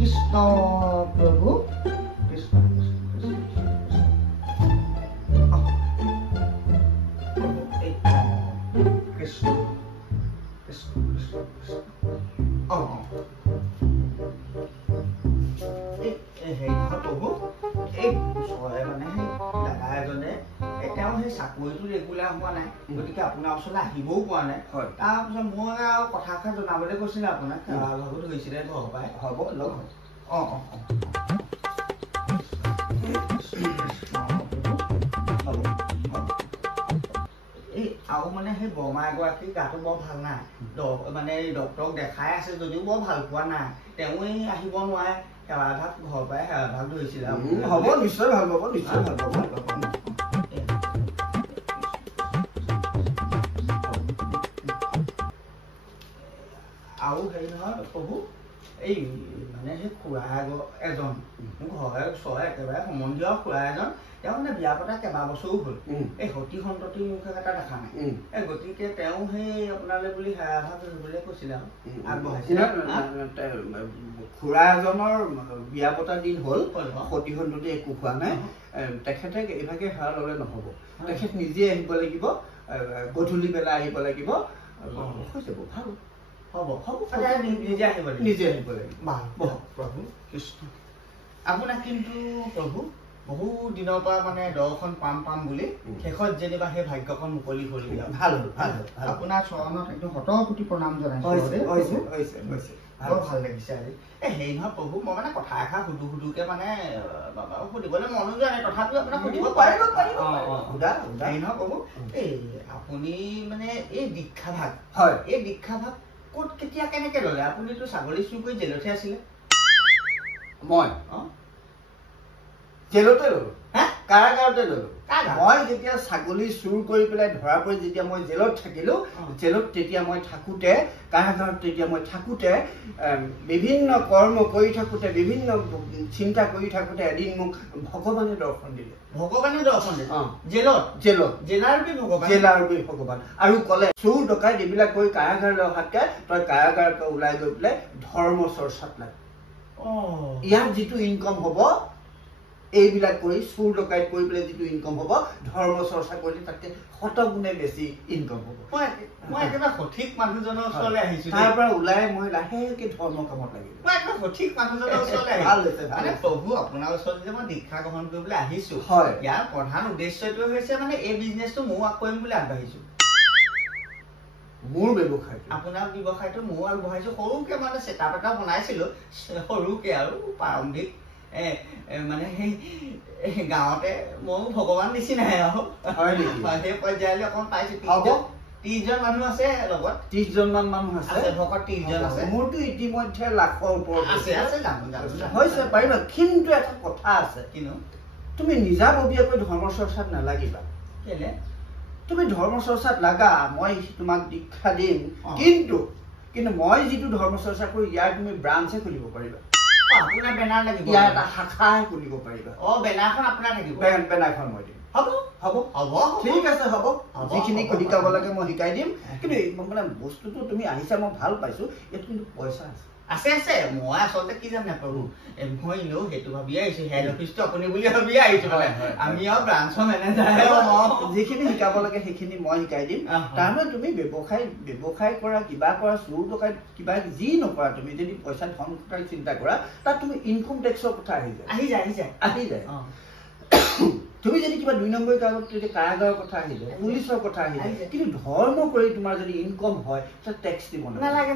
কৃষ্ণ প্ৰভু কৃষ্ণ কৃষ্ণ কৃষ্ণ কৃষ্ণ হেৰি নহয় প্ৰভু এই ওচৰৰে মানে সেই দাদা এজনে তেওঁ সেই চাকৰিটো ৰেগুলাৰ হোৱা নাই গতিকে আপোনাৰ ওচৰলৈ আহিবও পৰা নাই তাৰপিছত মই আৰু কথা এষাৰ জনাবলৈ কৈছিলে আপোনাক ভাগত ধৰিছিলে ঘৰৰ পৰাই হ'ব লগ এই আৰু মানে সেই বৰমা এগৰাকী গাটো বৰ ভাল নাই মানে ডক্তৰক দেখাই আছে যদিও বৰ ভাল পোৱা নাই তেওঁ আহিব নোৱাৰে সেৱাভাগ ঘৰৰ পৰাই সেৱাভাগ ধৰিছিলে হ'ব নিশ্চয় ভাল পাব নিশ্চয় ভাল পাব আৰু হেৰি নহয় প্ৰভু এই মানে সেই খুৰা এজন মোৰ ঘৰৰ ওচৰৰে একেবাৰে সম্বন্ধীয় খুৰা এজন তেওঁ মানে বিয়া পতা কেইবাবছৰো হ'ল এই সতী সন্ততিৰ মুখে এটা দেখা নাই এই গতিকে তেওঁ সেই আপোনালৈ বুলি সেৱাভাগ ধৰিবলৈ কৈছিলে আৰু আগবঢ়াইছিলে খুৰা এজনৰ বিয়া পতা দিন হ'ল সতী সন্ততি একো খোৱা নাই তেখেতে এইভাগে সেৱা ল'লে নহ'ব তেখেত নিজে আহিব লাগিব গধূলি বেলা আহিব লাগিব হৈ যাব ভাল হ'ব হ'ব নিজে আহিব লাগিব নিজে আহিব লাগিব প্ৰভু কৃষ্ণ আপোনাক কিন্তু প্ৰভু বহু দিনৰ পৰা মানে দৰ্শন পাম বুলি শেষত যেনিবা সেই ভাগ্যখন মুকলি হ'ল ভাল হ'ল ভাল হ'ল আপোনাৰ চৰণত একদম শতকোটি প্ৰণাম জনাইছোঁ বৰ ভাল লাগিছে আজি এই হেৰি নহয় প্ৰভু মই মানে কথা এষাৰ সুধোকে মানে সুধিবলৈ মনো যোৱা নাই তথাপিও আপোনাক সুধিব পাৰিব হেৰি নহয় প্ৰভু এই আপুনি মানে এই দীক্ষাভাগ হয় এই দীক্ষাভাগ ক'ত কেতিয়া কেনেকে ল'লে আপুনিতো ছাগলী চুৰ কৰি জেলতহে আছিলে মই জেলতে ল'লো কাৰাগাৰতে ল'লো মই যেতিয়া ছাগলী চুৰ কৰি পেলাই ধৰা পৰি যেতিয়া মই জেলত থাকিলো জেলত তেতিয়া মই থাকোঁতে কাৰাগাৰত তেতিয়া মই থাকোঁতে বিভিন্ন কৰ্ম কৰি থাকোঁতে বিভিন্ন চিন্তা কৰি থাকোঁতে এদিন মোক ভগৱানে দৰ্শন দিলে জেলত জেলত জেলাৰূপী ভগৱান আৰু ক'লে চুৰ ডকাইত এইবিলাক কৰি কাৰাগাৰলৈ অহাতকৈ তই কাৰাগাৰকে ওলাই গৈ পেলাই ধৰ্ম চৰ্চাত লাগে ইয়াত যিটো ইনকম হ'ব এইবিলাক কৰি চুৰ ডকাইত কৰি পেলাই যিটো ইনকম হ'ব ধৰ্ম চৰ্চা কৰিলে তাতকৈ শতগুণে বেছি ইনকম হ'ব মই একেবাৰে সঠিক মানুহজনৰ ওচৰলৈ আহিছোঁ তাৰ পৰা ওলাই মই লাহেকৈ ধৰ্ম কামত লাগিলোঁ মই একদম সঠিক মানুহজনৰ ওচৰলৈ ভাল হৈছে মানে প্ৰভু আপোনাৰ ওচৰত যে মই দীক্ষা গ্ৰহণ কৰিবলৈ আহিছোঁ হয় ইয়াৰ প্ৰধান উদ্দেশ্যটো হৈছে মানে এই বিজনেছটো ময়ো কৰিম বুলি আগবাঢ়িছোঁ মোৰ ব্যৱসায় আপোনাৰ ব্যৱসায়টো ময়ো আগবঢ়াইছোঁ সৰুকৈ মানে চেটাপ এটা বনাইছিলোঁ সৰুকৈ আৰু প্ৰাৰম্ভিক মানে সেই গাঁৱতে ময়ো ভগৱান নিচিনাই আৰু সেই পৰ্যায়লৈ অকণ পাইছোঁ 30জন মানুহ আছে লগত 30জনমান মানুহ আছে ভকত 30জন আছে মোৰতো ইতিমধ্যে লাখৰ ওপৰত আছে হৈছে পাৰিবা কিন্তু এটা কথা আছে কিনো তুমি নিজাববীয়াকৈ ধৰ্ম চৰ্চাত নালাগিবা কেলে তুমি ধৰ্ম চৰ্চাত লাগা মই তোমাক দীক্ষা দিম কিন্তু মই যিটো ধৰ্ম চৰ্চা কৰোঁ ইয়াৰ তুমি ব্ৰাঞ্চে খুলিব পাৰিবা আপোনাৰ বেনাৰ লাগিব ইয়াৰ এটা শাখাহে খুলিব পাৰিবা বেনাৰখন আপোনাৰ থাকিব বেনাৰখন মই দিম হ'ব হ'ব হ'ব ঠিক আছে হ'ব যিখিনি শিকাব লাগে মই শিকাই দিম কিন্তু মানে বস্তুটো তুমি আহিছা মই ভাল পাইছোঁ ইয়াত কিন্তু পইচা আছে আছে মই আচলতে কি জানে প্ৰভু মই এনেও সেইটো ভাবিয়ে আহিছোঁ হেড অফিচটো আপুনি বুলি ভাবিয়ে আহিছোঁ আমি আৰু ব্ৰাঞ্চৰ মেনেজাৰ যিখিনি শিকাব লাগে সেইখিনি মই শিকাই দিম তাৰমানে তুমি ব্যৱসায় কৰা কিবা কৰা চুৰ ডকাইত কিবা যি নকৰা তুমি যদি পইচা ধন ঘটাই চিন্তা কৰা তাত তুমি ইনকম টেক্সৰ কথা আহি যায় তুমি যদি কিবা 2 নম্বৰ কাগজত যদি কাৰাগাৰৰ কথা আহিলে পুলিচৰ কথা আহিলে কিন্তু ধৰ্ম কৰি তোমাৰ যদি ইনকম হয় তাত টেক্স দিব নালাগে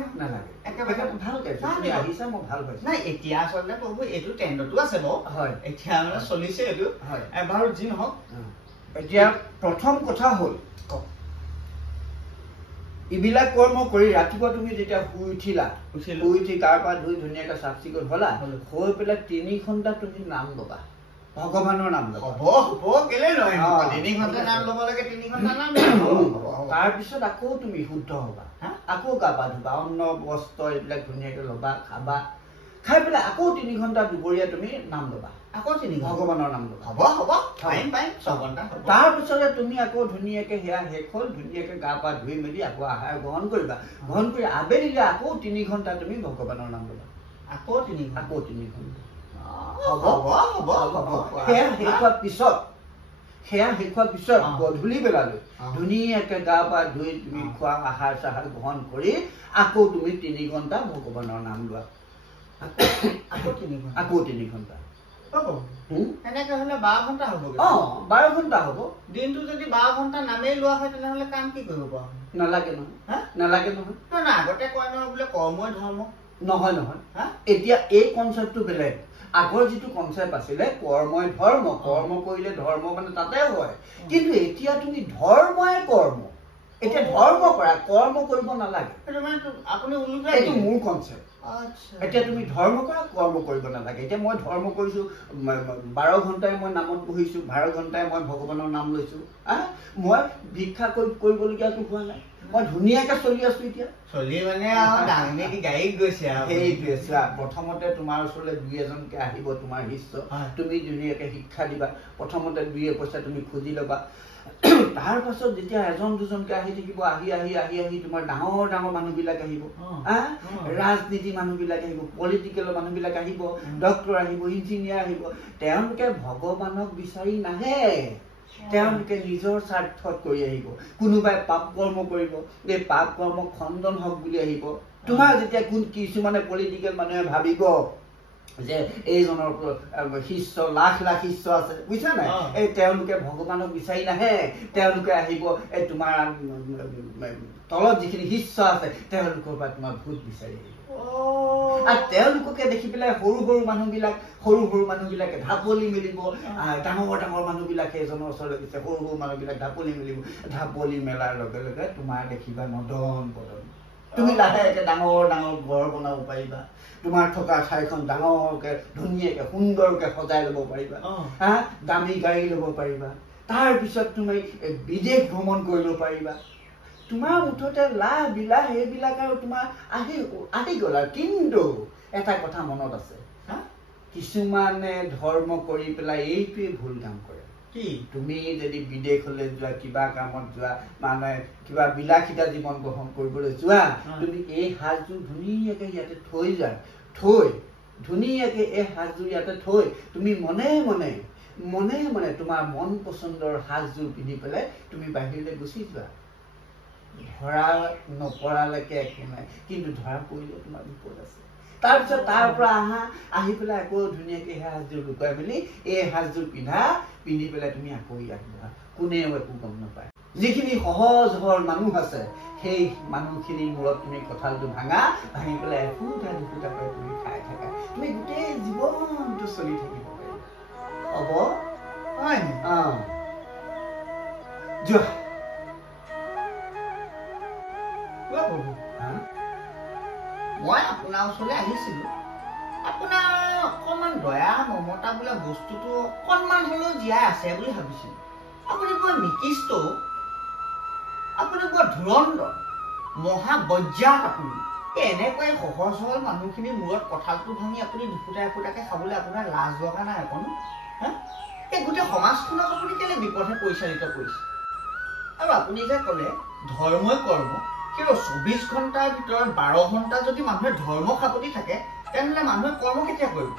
একেবাৰে ভালকৈ তুমি আহিছা মই ভাল পাইছোঁ নাই এতিয়া আচলতে প্ৰভু এইটো টেণ্ডতো আছে বাৰু হয় এতিয়া মানে চলিছে এইটো হয় বাৰু যি নহওক এতিয়া প্ৰথম কথা হ'ল এইবিলাক কৰ্ম কৰি ৰাতিপুৱা তুমি যেতিয়া শুই উঠি গা পা ধুই ধুনীয়াকৈ চাফ চিকুণ হ'লা হৈ পেলাই 3 ঘণ্টা তুমি নাম ল'বা ভগৱানৰ নাম তাৰপিছত আকৌ তুমি শুদ্ধ হ'বা আকৌ গা পা ধুবা অন্ন বস্ত্ৰ এইবিলাক ধুনীয়াকৈ ল'বা খাবা খাই পেলাই আকৌ 3 ঘণ্টা দুপৰীয়া তুমি নাম ল'বা আকৌ 3 ভগৱানৰ নাম ল'বা হ'ব তাৰপিছতে তুমি আকৌ ধুনীয়াকৈ সেয়া শেষ হ'ল ধুনীয়াকৈ গা পা ধুই মেলি আকৌ আহাৰ গ্ৰহণ কৰিবা গ্ৰহণ কৰি আবেলিলে আকৌ 3 ঘণ্টা তুমি ভগৱানৰ নাম ল'বা আকৌ 3 ঘণ্টা হ'ব হ'ব হ'ব সেয়া শেষ হোৱাৰ পিছত গধূলি বেলালৈ ধুনীয়াকৈ গা পা ধুই তুমি খোৱা আহাৰ চাহাৰ গ্ৰহণ কৰি আকৌ তুমি 3 ঘণ্টা ভগৱানৰ নাম লোৱা আকৌ 3 ঘণ্টা এনেকে হলে 12 ঘণ্টা হ'ব 12 ঘণ্টা হ'ব দিনটো যদি 12 ঘণ্টা নামেই লোৱা হয় তেনেহলে কাম কি কৰিব পৰা নালাগে নহয় না আগতে কয় নহয় বোলে কৰ্মই ধৰ্ম নহয় এতিয়া এই কনচেপ্টটো বেলেগ আগৰ যিটো কনচেপ্ট আছিলে কৰ্মই ধৰ্ম কৰ্ম কৰিলে ধৰ্ম মানে তাতে হয় কিন্তু এতিয়া তুমি ধৰ্মই কৰ্ম এতিয়া ধৰ্ম কৰা কৰ্ম কৰিব নালাগে আপুনি এইটো মোৰ কনচেপ্ট এতিয়া তুমি ধৰ্ম কৰা কৰ্ম কৰিব নালাগে এতিয়া মই ধৰ্ম কৰিছো 12 ঘণ্টাই মই নামত বহিছো 12 ঘণ্টাই মই ভগৱানৰ নাম লৈছো মই ভিক্ষা কৰিবলগীয়াটো হোৱা নাই মই ধুনীয়াকে চলি আছো এতিয়া চলি মানে ডাঙনে কি গাড়ীত গৈছে সেইটোৱে চোৱা প্ৰথমতে তোমাৰ ওচৰলৈ 2-এজনকে আহিব তোমাৰ শিষ্য তুমি ধুনীয়াকে শিক্ষা দিবা প্ৰথমতে 2 পইচা তুমি খুজি ল'বা তাৰ পাছত যেতিয়া 1-2জনকে আহি থাকিব আহি তোমাৰ ডাঙৰ মানুহবিলাক আহিব ৰাজনীতি মানুহবিলাক আহিব পলিটিকেল মানুহবিলাক আহিব ডক্টৰ আহিব ইঞ্জিনিয়াৰ আহিব তেওঁলোকে ভগৱানক বিচাৰি নাহে তেওঁলোকে নিজৰ স্বাৰ্থত কৰি আহিব কোনোবাই পাপ কৰ্ম কৰিব এই পাপ কৰ্ম খণ্ডন হওক বুলি আহিব তোমাৰ যেতিয়া কিছুমানে পলিটিকেল মানুহে ভাবিব যে এইজনৰ শিষ্য লাখ শিষ্য আছে বুজিছা নাই এই তেওঁলোকে ভগৱানক বিচাৰি নাহে তেওঁলোকে আহিব এই তোমাৰ তলত যিখিনি শিষ্য আছে তেওঁলোকৰ পৰা তোমাৰ ভূত বিচাৰি আহিব আৰু তেওঁলোককে দেখি পেলাই সৰু মানুহবিলাকে ঢাপলি মেলিব ডাঙৰ মানুহবিলাকে এজনৰ ওচৰলৈ গৈছে সৰু মানুহবিলাক ঢাপলি মেলিব ঢাপলি মেলাৰ লগে লগে তোমাৰ দেখিবা নদন বদন তুমি লাহেকে ডাঙৰ ঘৰ বনাব পাৰিবা তোমাৰ থকা ঠাইখন ডাঙৰকে ধুনীয়াকে সুন্দৰকে সজাই ল'ব পাৰিবা দামী গাড়ী ল'ব পাৰিবা তাৰ পিছত তুমি বিদেশ ভ্ৰমণ কৰিব পাৰিবা তোমাৰ মুঠতে লাহ বিলাহ এইবিলাক আৰু তোমাৰ আহি গ'ল আৰু কিন্তু এটা কথা মনত আছে কিছুমানে ধৰ্ম কৰি পেলাই এইটোৱে ভুল কাম কৰে কি তুমি যদি বিদেশলৈ যোৱা কিবা কামত যোৱা মানে কিবা বিলাসিতা জীৱন গ্ৰহণ কৰিবলৈ যোৱা তুমি এই সাজযোৰ ধুনীয়াকে ইয়াতে থৈ ধুনীয়াকে এই সাজযোৰ ইয়াতে থৈ তুমি মনে মনে তোমাৰ মন পচন্দৰ সাজযোৰ পিন্ধি পেলাই তুমি বাহিৰলৈ গুচি যোৱা ধৰা নপৰালৈকে একো নাই কিন্তু ধৰা পৰিলে তোমাৰ বিপদ আছে তাৰপিছত তাৰ পৰা আহি পেলাই আকৌ ধুনীয়াকে সেই সাজযোৰ লুকুৱাই মেলি এই সাজযোৰ পিন্ধি পেলাই তুমি আকৌ ইয়াত বহা কোনেও একো গম নাপায় যিখিনি সহজ সৰল মানুহ আছে সেই মানুহখিনিৰ মূৰত তুমি কঁঠালটো ভাঙি পেলাই এফুটা দুফুটাকৈ তুমি খাই থাকা তুমি গোটেই জীৱনটো চলি থাকিব পাৰিবা হ'ব হয় যোৱা মই আপোনাৰ ওচৰলৈ আহিছিলো আপোনাৰ অকণমান দয়া মমতা বোলা বস্তুটো অকণমান হ'লেও জীয়াই আছে বুলি ভাবিছিলো আপুনি বৰ নিকৃষ্ট আপুনি বৰ ধুৰন্ধৰ মহাবজ্জাত আপুনি এনেকৈ সহজ সৰল মানুহখিনিৰ মূৰত কঁঠালটো ভাঙি আপুনি দুফুটা এফুটাকে খাবলৈ আপোনাৰ লাজ লগা নাই অকণো এই গোটেই সমাজখনক আপুনি কেলে বিপথে পৰিচালিত কৰিছে আৰু আপুনি যে ক'লে ধৰ্মই কৰ্ম কিন্তু 24 ঘণ্টাৰ ভিতৰত 12 ঘণ্টা যদি মানুহে ধৰ্ম সাপতি থাকে তেনেহ'লে মানুহে কৰ্ম কেতিয়া কৰিব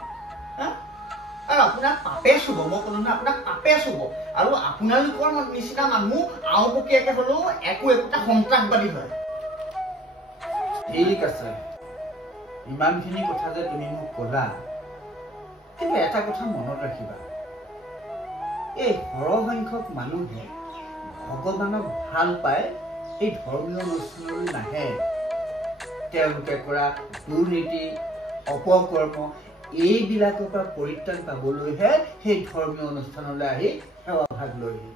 আৰু আপোনাক পাপে চুব মই ক'লো নহয় আপোনাক পাপে চুব আৰু আপোনালোকৰ নিচিনা মানুহ আওপকীয়াকে হ'লেও একোটা সন্ত্ৰাসবাদী হয় ঠিক আছে ইমানখিনি কথা যে তুমি মোক ক'লা কিন্তু এটা কথা মনত ৰাখিবা এই সৰহসংখ্যক মানুহে ভগৱানক ভাল পায় এই ধৰ্মীয় অনুষ্ঠানলৈ নাহে তেওঁলোকে কৰা দুৰ্নীতি অপকৰ্ম এইবিলাকৰ পৰা পৰিত্ৰাণ পাবলৈহে সেই ধৰ্মীয় অনুষ্ঠানলৈ আহি সেৱা ভাগ লয়হি